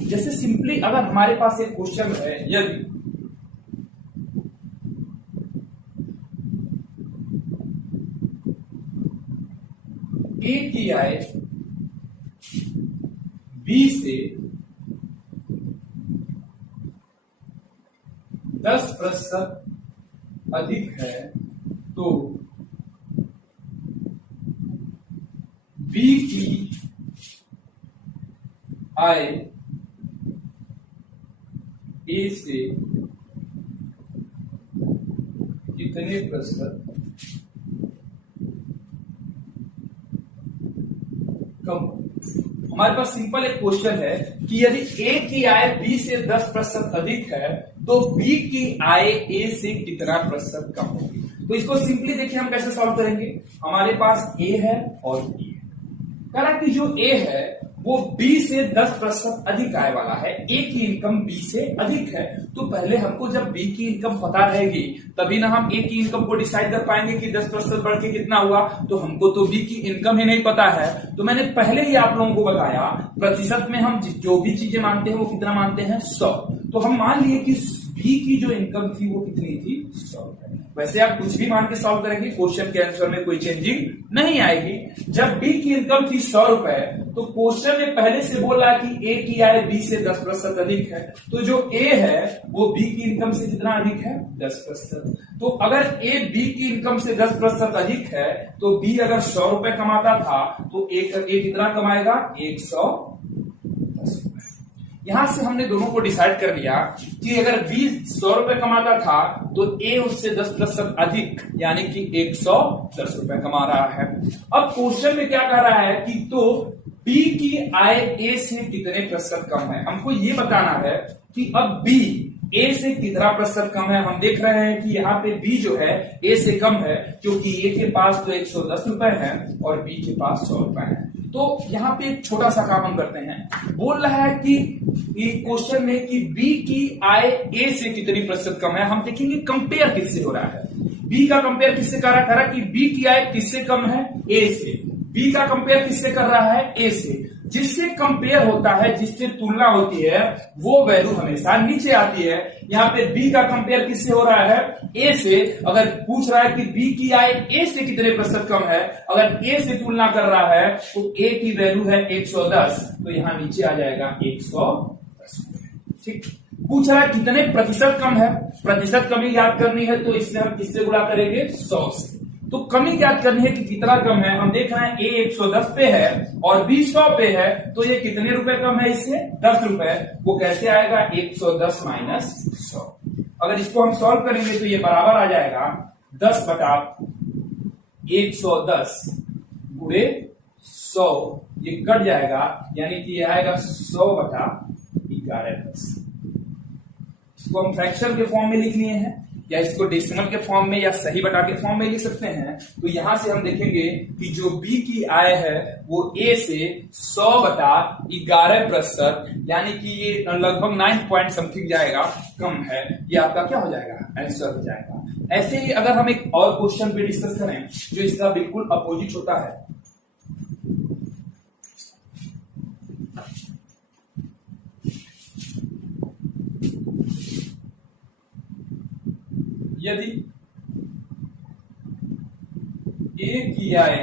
जैसे सिंपली अगर हमारे पास एक क्वेश्चन है, यदि ए की आय बी से 10% अधिक है तो बी की आय ए से कितने प्रतिशत कम? हमारे पास सिंपल एक क्वेश्चन है कि यदि ए की आय बी से 10% अधिक है तो बी की आय ए से कितना प्रतिशत कम होगी। तो इसको सिंपली देखिए हम कैसे सॉल्व करेंगे। हमारे पास ए है और बी है। कह रहा कि जो ए है वो बी से 10% अधिक आय वाला है, ए की इनकम बी से अधिक है। तो पहले हमको जब बी की इनकम पता रहेगी तभी ना हम ए की इनकम को डिसाइड कर पाएंगे कि 10% बढ़ के कितना हुआ। तो हमको तो बी की इनकम ही नहीं पता है। तो मैंने पहले ही आप लोगों को बताया प्रतिशत में हम जो भी चीजें मानते हैं वो कितना मानते हैं, 100। तो हम मान लिए कि बी की जो इनकम थी वो कितनी थी, 100। वैसे आप कुछ भी मान के सॉल्व करेंगे क्वेश्चन के आंसर में कोई चेंजिंग नहीं आएगी। जब बी की इनकम थी 100 रुपए तो क्वेश्चन में पहले से बोल रहा है कि ए की आय बी से 10% अधिक है। तो जो ए है वो बी की इनकम से कितना अधिक है, 10%। तो अगर ए बी की इनकम से 10% अधिक है तो बी अगर 100 रुपए कमाता था तो ए कितना कमाएगा, 110 रुपए। यहां से हमने दोनों को डिसाइड कर लिया कि अगर बी 100 रुपए कमाता था तो ए उससे 10% अधिक यानी कि 110 रुपए कमा रहा है। अब क्वेश्चन में क्या कह रहा है कि तो बी की आय ए से कितने प्रतिशत कम है। हमको ये बताना है कि अब बी ए से कितना प्रतिशत कम है। हम देख रहे हैं कि यहाँ पे बी जो है ए से कम है क्योंकि ए के पास तो 110 रुपए है और बी के पास 100 रुपए है। तो यहाँ पे एक छोटा सा काम हम करते हैं। बोल रहा है कि क्वेश्चन में कि बी की आय ए से कितनी प्रतिशत कम है। हम देखेंगे कंपेयर किससे हो रहा है। बी का कंपेयर किससे कर रहा है कि बी की आय किससे कम है, ए से। बी का कंपेयर किससे कर रहा है, ए से। जिससे कंपेयर होता है, जिससे तुलना होती है, वो वैल्यू हमेशा नीचे आती है। यहाँ पे बी का कंपेयर किससे हो रहा है, ए से। अगर पूछ रहा है कि बी की आय ए से कितने प्रतिशत कम है, अगर ए से तुलना कर रहा है तो ए की वैल्यू है 110, तो यहाँ नीचे आ जाएगा 110। ठीक, पूछ रहा है कितने प्रतिशत कम है। प्रतिशत कमी याद करनी है तो इसमें हम किससे गुणा करेंगे, 100 से। तो कमी याद करनी है कि कितना कम है। हम देख रहे हैं ए 110 पे है और बी 100 पे है, तो ये कितने रुपए कम है इससे, 10 रुपए। वो कैसे आएगा, 110 माइनस 100। अगर इसको हम सॉल्व करेंगे तो ये बराबर आ जाएगा 10 बटा 110 गुणे 100, ये कट जाएगा यानी कि ये आएगा 100 बटा 1110। इसको हम फ्रैक्शन के फॉर्म में लिख लिए हैं या इसको डेसिमल के फॉर्म में या सही बटा के फॉर्म में लिख सकते हैं। तो यहां से हम देखेंगे कि जो बी की आय है वो ए से 100 बटा 11% यानी कि ये लगभग 9 पॉइंट समथिंग जाएगा कम है। ये आपका क्या हो जाएगा, आंसर हो जाएगा। ऐसे ही अगर हम एक और क्वेश्चन पे डिस्कस करें जो इसका बिल्कुल अपोजिट होता है। यदि ए की आय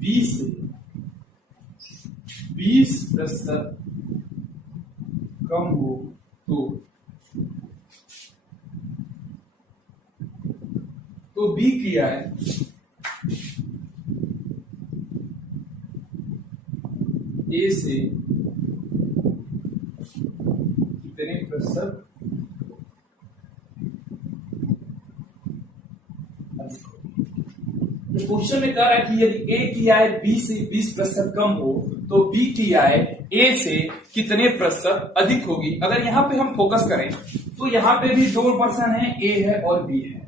बी से 20% कम हो तो बी की आय ए से कितने प्रतिशत क्वेश्चन में कह रहा है कि यदि ए की आय बी से 20% कम हो तो बी की आय ए से कितने प्रतिशत अधिक होगी। अगर यहाँ पे हम फोकस करें तो यहाँ पे भी 2 पर्सन है, ए है और बी है।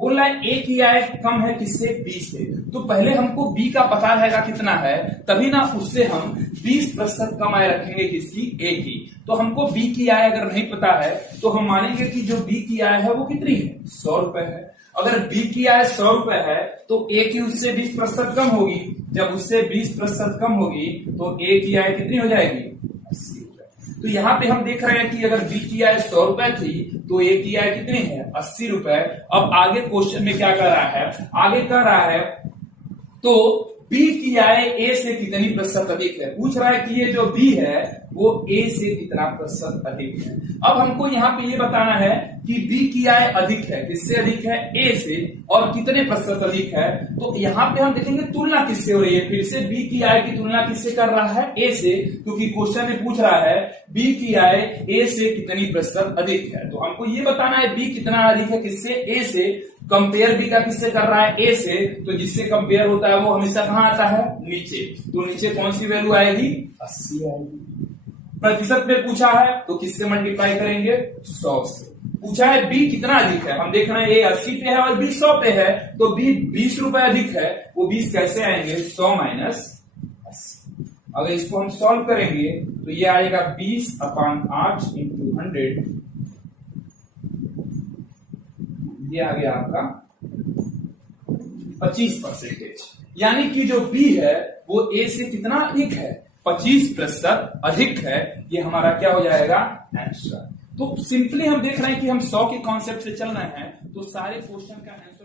बोल रहा है ए की आय कम है किससे, बी से। तो पहले हमको बी का पता रहेगा कितना है, तभी ना उससे हम 20% कम आय रखेंगे किसकी, ए की। तो हमको बी की आय अगर नहीं पता है तो हम मानेंगे कि जो बी की आय है वो कितनी है, 100 रुपए है। अगर बी की आय 100 रुपए है तो ए की उससे 20% कम होगी जब उससे 20% कम होगी तो ए की आय कितनी हो जाएगी, 80 रुपए। तो यहाँ पे हम देख रहे हैं कि अगर बी की आय 100 रुपए थी तो ए की आय कितनी है, 80 रुपए। अब आगे क्वेश्चन में क्या कर रहा है, आगे कर रहा है तो बी की आय ए से कितनी प्रतिशत अधिक है, पूछ रहा है कि ये जो बी है वो ए से कितना प्रतिशत अधिक है। अब हमको यहाँ पे ये बताना है कि बी की आय अधिक है, किससे अधिक है, ए से, और कितने प्रतिशत अधिक है। तो यहाँ पे हम देखेंगे तुलना किससे हो रही है, फिर से बी की आय की तुलना किससे कर रहा है, ए से, क्योंकि क्वेश्चन में पूछ रहा है बी की आय ए से कितनी प्रतिशत अधिक है। तो हमको ये बताना है बी कितना अधिक है, किससे, ए से। कंपेयर बी का किससे कर रहा है, ए से, तो जिससे कंपेयर होता है वो हमेशा कहां आता है, नीचे। तो नीचे कौन सी वैल्यू आएगी, 80 आएगी। प्रतिशत में पूछा है तो किससे मल्टीप्लाई करेंगे, 100 से। पूछा है बी कितना अधिक है, हम देख रहे हैं ए 80 पे है और बी 100 पे है, तो बी 20 रुपए अधिक है। वो 20 कैसे आएंगे, 100 माइनस 80। अगर इसको हम सॉल्व करेंगे तो ये आएगा 20/8 इंटू 100, ये आ गया आपका 25%। यानी कि जो बी है वो ए से कितना अधिक है, 25% अधिक है। ये हमारा क्या हो जाएगा, आंसर। तो सिंपली हम देख रहे हैं कि हम 100 के कॉन्सेप्ट से चल रहे हैं, तो सारे क्वेश्चन का आंसर